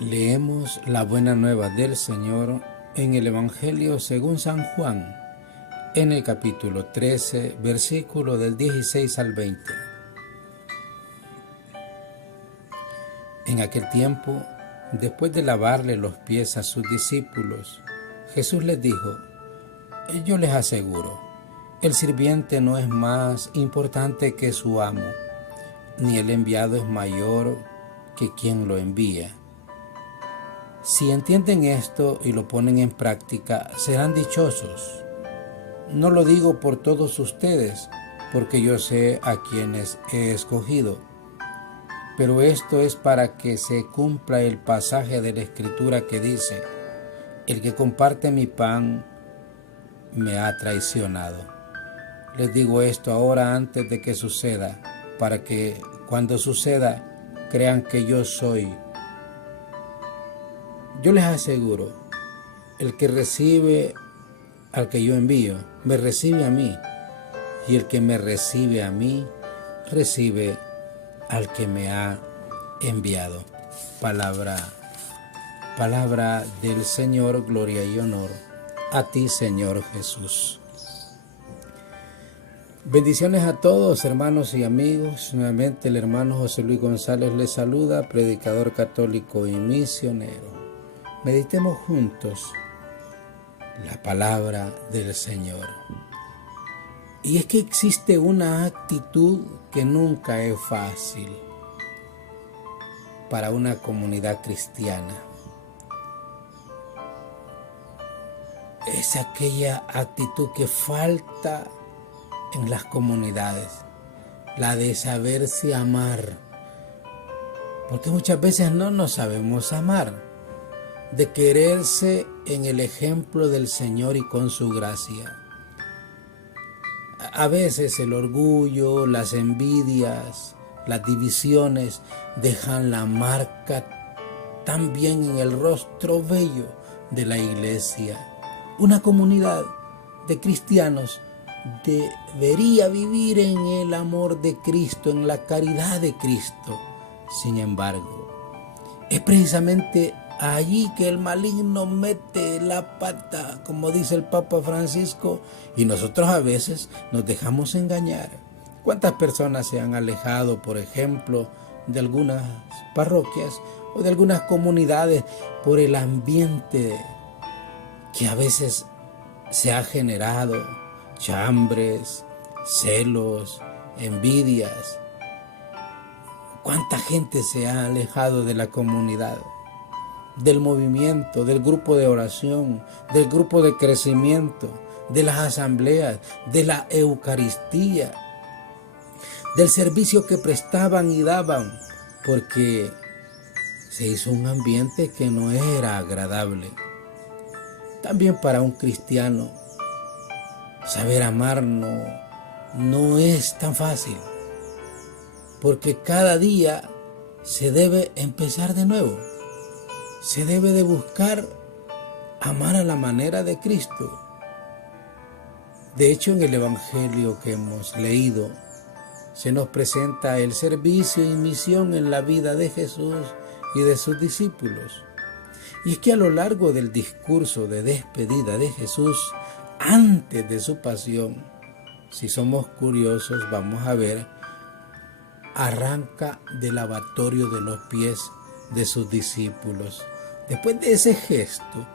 Leemos la buena nueva del Señor en el Evangelio según San Juan, en el capítulo 13, versículo del 16 al 20. En aquel tiempo, después de lavarle los pies a sus discípulos, Jesús les dijo: yo les aseguro, el sirviente no es más importante que su amo, ni el enviado es mayor que quien lo envía. Si entienden esto y lo ponen en práctica, serán dichosos. No lo digo por todos ustedes, porque yo sé a quienes he escogido, pero esto es para que se cumpla el pasaje de la Escritura que dice: el que comparte mi pan me ha traicionado. Les digo esto ahora antes de que suceda, para que cuando suceda crean que yo soy. Yo les aseguro, el que recibe al que yo envío, me recibe a mí, y el que me recibe a mí, recibe al que me ha enviado. Palabra del Señor, gloria y honor a ti, Señor Jesús. Bendiciones a todos, hermanos y amigos. Nuevamente el hermano José Luis González les saluda, predicador católico y misionero. Meditemos juntos la palabra del Señor. Y es que existe una actitud que nunca es fácil para una comunidad cristiana. Es aquella actitud que falta en las comunidades, la de saberse amar, porque muchas veces no nos sabemos amar, de quererse en el ejemplo del Señor y con su gracia. A veces el orgullo, las envidias, las divisiones dejan la marca también en el rostro bello de la iglesia. Una comunidad de cristianos debería vivir en el amor de Cristo, en la caridad de Cristo. Sin embargo, es precisamente allí que el maligno mete la pata, como dice el Papa Francisco, y nosotros a veces nos dejamos engañar. ¿Cuántas personas se han alejado, por ejemplo, de algunas parroquias o de algunas comunidades por el ambiente que a veces se ha generado? Chambres, celos, envidias. ¿Cuánta gente se ha alejado de la comunidad, del movimiento, del grupo de oración, del grupo de crecimiento, de las asambleas, de la Eucaristía, del servicio que prestaban y daban, porque se hizo un ambiente que no era agradable? También para un cristiano, saber amar no es tan fácil, porque cada día se debe empezar de nuevo. Se debe de buscar amar a la manera de Cristo. De hecho, en el Evangelio que hemos leído, se nos presenta el servicio y misión en la vida de Jesús y de sus discípulos. Y es que a lo largo del discurso de despedida de Jesús, antes de su pasión, si somos curiosos, vamos a ver, arranca del lavatorio de los pies de sus discípulos. Después de ese gesto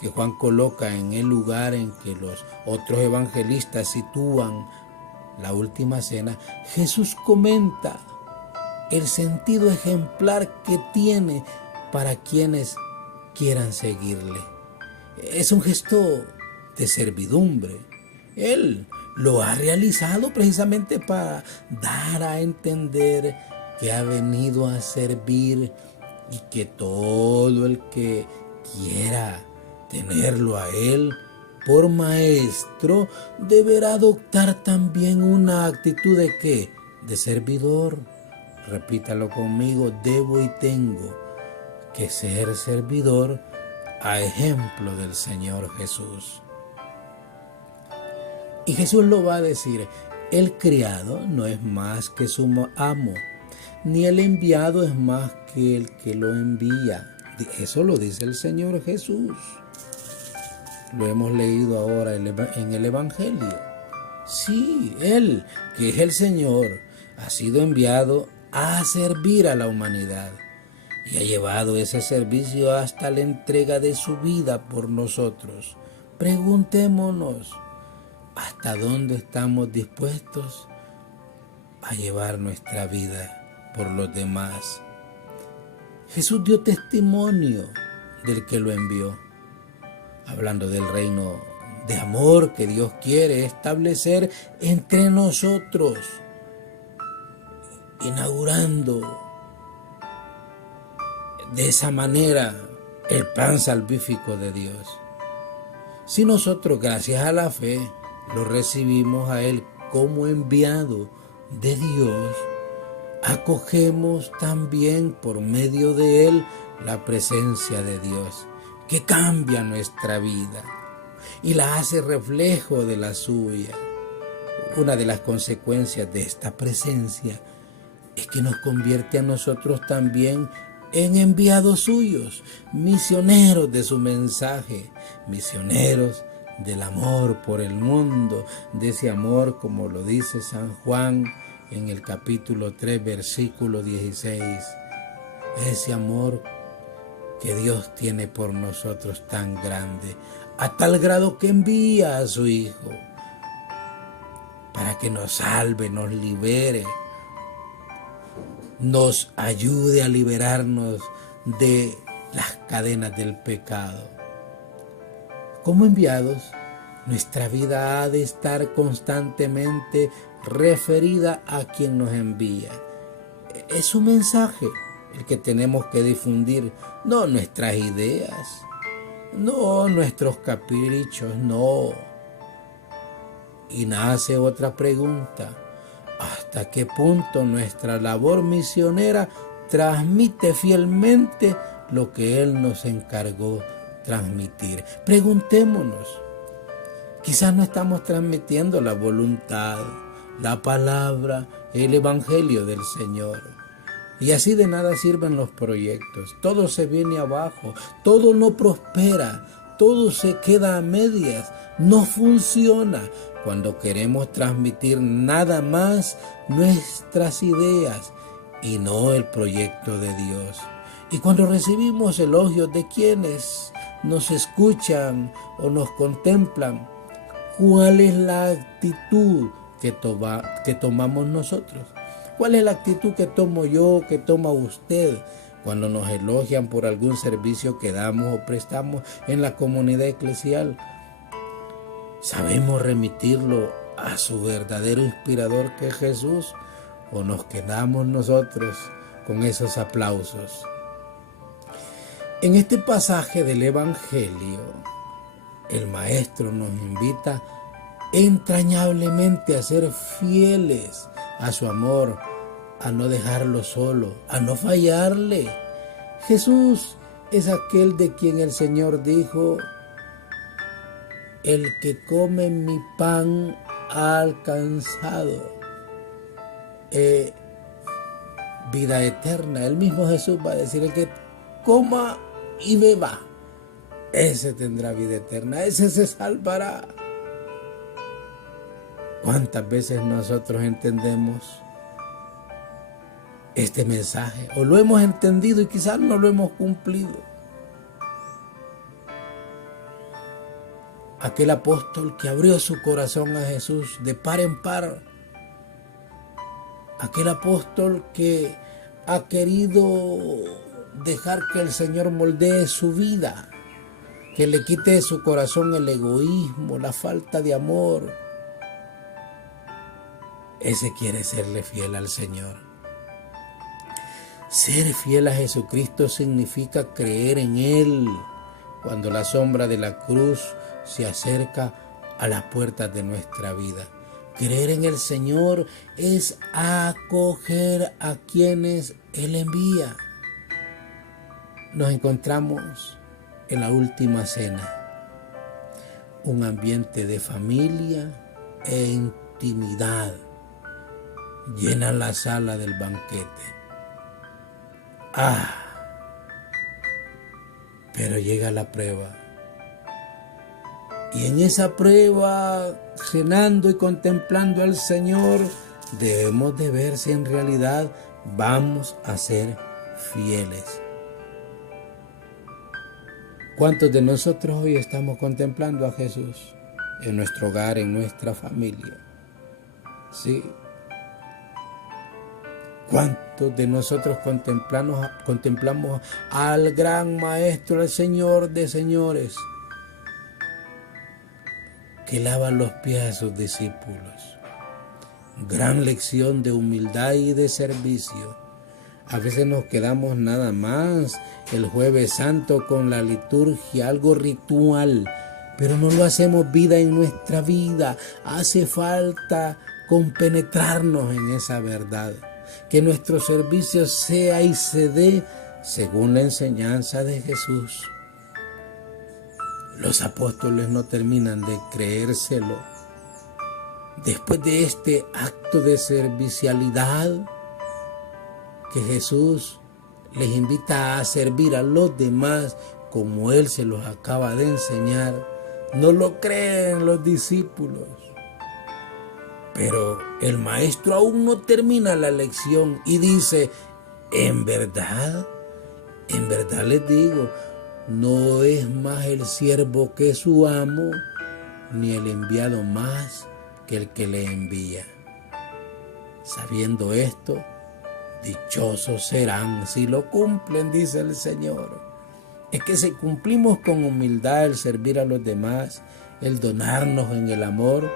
que Juan coloca en el lugar en que los otros evangelistas sitúan la última cena, Jesús comenta el sentido ejemplar que tiene para quienes quieran seguirle. Es un gesto de servidumbre. Él lo ha realizado precisamente para dar a entender que ha venido a servir y que todo el que quiera tenerlo a él por maestro deberá adoptar también una actitud de ¿qué? De servidor. Repítalo conmigo: debo y tengo que ser servidor a ejemplo del Señor Jesús. Y Jesús lo va a decir: el criado no es más que su amo, ni el enviado es más que el que lo envía. Eso lo dice el Señor Jesús. Lo hemos leído ahora en el Evangelio. Sí, Él, que es el Señor, ha sido enviado a servir a la humanidad y ha llevado ese servicio hasta la entrega de su vida por nosotros. Preguntémonos, ¿hasta dónde estamos dispuestos a llevar nuestra vida por los demás? Jesús dio testimonio del que lo envió, hablando del reino de amor que Dios quiere establecer entre nosotros, inaugurando de esa manera el plan salvífico de Dios. Si nosotros, gracias a la fe, lo recibimos a Él como enviado de Dios, acogemos también por medio de Él la presencia de Dios, que cambia nuestra vida y la hace reflejo de la suya. Una de las consecuencias de esta presencia es que nos convierte a nosotros también en enviados suyos, misioneros de su mensaje, misioneros del amor por el mundo, de ese amor como lo dice San Juan en el capítulo 3, versículo 16. Ese amor que Dios tiene por nosotros tan grande, a tal grado que envía a su Hijo para que nos salve, nos libere, nos ayude a liberarnos de las cadenas del pecado. Como enviados, nuestra vida ha de estar constantemente referida a quien nos envía. Es su mensaje el que tenemos que difundir, no nuestras ideas, no nuestros caprichos, no. Y nace otra pregunta: ¿hasta qué punto nuestra labor misionera transmite fielmente lo que Él nos encargó transmitir? Preguntémonos. Quizás no estamos transmitiendo la voluntad, la palabra, el evangelio del Señor. Y así de nada sirven los proyectos. Todo se viene abajo, todo no prospera, todo se queda a medias, no funciona cuando queremos transmitir nada más nuestras ideas y no el proyecto de Dios. Y cuando recibimos elogios de quienes nos escuchan o nos contemplan, ¿cuál es la actitud que tomamos nosotros? ¿Cuál es la actitud que tomo yo, que toma usted cuando nos elogian por algún servicio que damos o prestamos en la comunidad eclesial? ¿Sabemos remitirlo a su verdadero inspirador que es Jesús o nos quedamos nosotros con esos aplausos? En este pasaje del Evangelio, el Maestro nos invita entrañablemente a ser fieles a su amor, a no dejarlo solo, a no fallarle. Jesús es aquel de quien el Señor dijo: el que come mi pan ha alcanzado vida eterna. El mismo Jesús va a decir: el que coma y beba, ese tendrá vida eterna, ese se salvará. ¿Cuántas veces nosotros entendemos este mensaje? O lo hemos entendido y quizás no lo hemos cumplido. Aquel apóstol que abrió su corazón a Jesús de par en par. Aquel apóstol que ha querido dejar que el Señor moldee su vida, que le quite de su corazón el egoísmo, la falta de amor. Ese quiere serle fiel al Señor. Ser fiel a Jesucristo significa creer en Él cuando la sombra de la cruz se acerca a las puertas de nuestra vida. Creer en el Señor es acoger a quienes Él envía. Nos encontramos en la última cena, un ambiente de familia e intimidad llena la sala del banquete. Pero llega la prueba. Y en esa prueba, cenando y contemplando al Señor, debemos de ver si en realidad vamos a ser fieles. ¿Cuántos de nosotros hoy estamos contemplando a Jesús en nuestro hogar, en nuestra familia? Sí. ¿Cuántos de nosotros contemplamos al gran Maestro, al Señor de señores, que lava los pies a sus discípulos? Gran lección de humildad y de servicio. A veces nos quedamos nada más el Jueves Santo con la liturgia, algo ritual, pero no lo hacemos vida en nuestra vida. Hace falta compenetrarnos en esa verdad, que nuestro servicio sea y se dé según la enseñanza de Jesús. Los apóstoles no terminan de creérselo. Después de este acto de servicialidad, que Jesús les invita a servir a los demás como Él se los acaba de enseñar, no lo creen los discípulos. Pero el Maestro aún no termina la lección y dice: en verdad les digo, no es más el siervo que su amo, ni el enviado más que el que le envía. Sabiendo esto, dichosos serán si lo cumplen, dice el Señor. Es que si cumplimos con humildad el servir a los demás, el donarnos en el amor,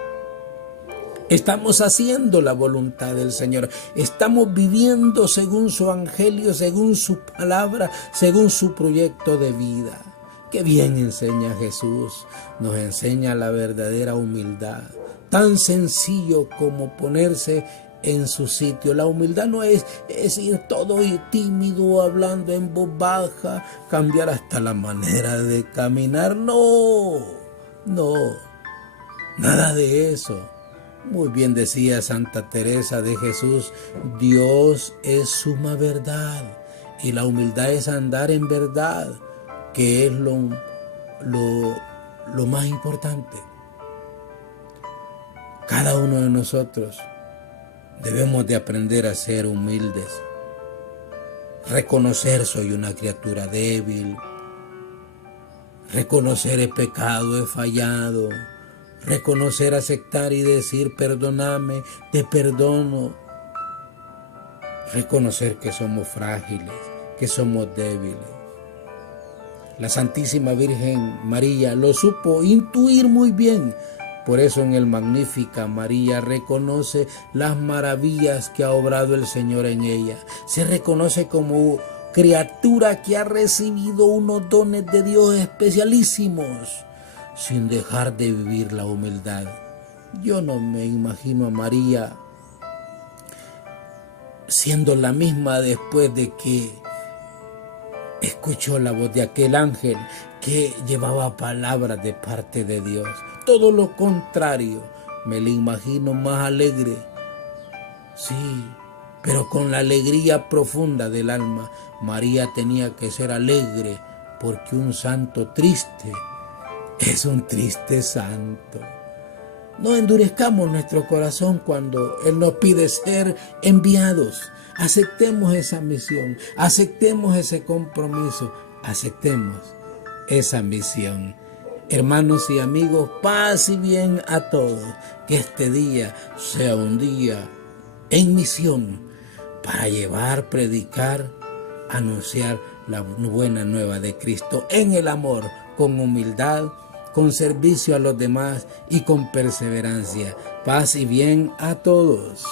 estamos haciendo la voluntad del Señor. Estamos viviendo según su evangelio, según su palabra, según su proyecto de vida. Qué bien enseña Jesús. Nos enseña la verdadera humildad. Tan sencillo como ponerse en su sitio. La humildad no es ir todo tímido, hablando en voz baja, cambiar hasta la manera de caminar. No, nada de eso. Muy bien decía Santa Teresa de Jesús: Dios es suma verdad y la humildad es andar en verdad, que es lo más importante. Cada uno de nosotros debemos de aprender a ser humildes, reconocer soy una criatura débil, reconocer he pecado, he fallado, reconocer, aceptar y decir perdóname, te perdono, reconocer que somos frágiles, que somos débiles. La Santísima Virgen María lo supo intuir muy bien. Por eso en el Magnífica María reconoce las maravillas que ha obrado el Señor en ella. Se reconoce como criatura que ha recibido unos dones de Dios especialísimos, sin dejar de vivir la humildad. Yo no me imagino a María siendo la misma después de que escuchó la voz de aquel ángel que llevaba palabras de parte de Dios. Todo lo contrario, me la imagino más alegre. Sí, pero con la alegría profunda del alma. María tenía que ser alegre porque un santo triste es un triste santo. No endurezcamos nuestro corazón cuando Él nos pide ser enviados. Aceptemos esa misión, aceptemos ese compromiso, aceptemos esa misión. Hermanos y amigos, paz y bien a todos. Que este día sea un día en misión para llevar, predicar, anunciar la buena nueva de Cristo en el amor, con humildad, con servicio a los demás y con perseverancia. Paz y bien a todos.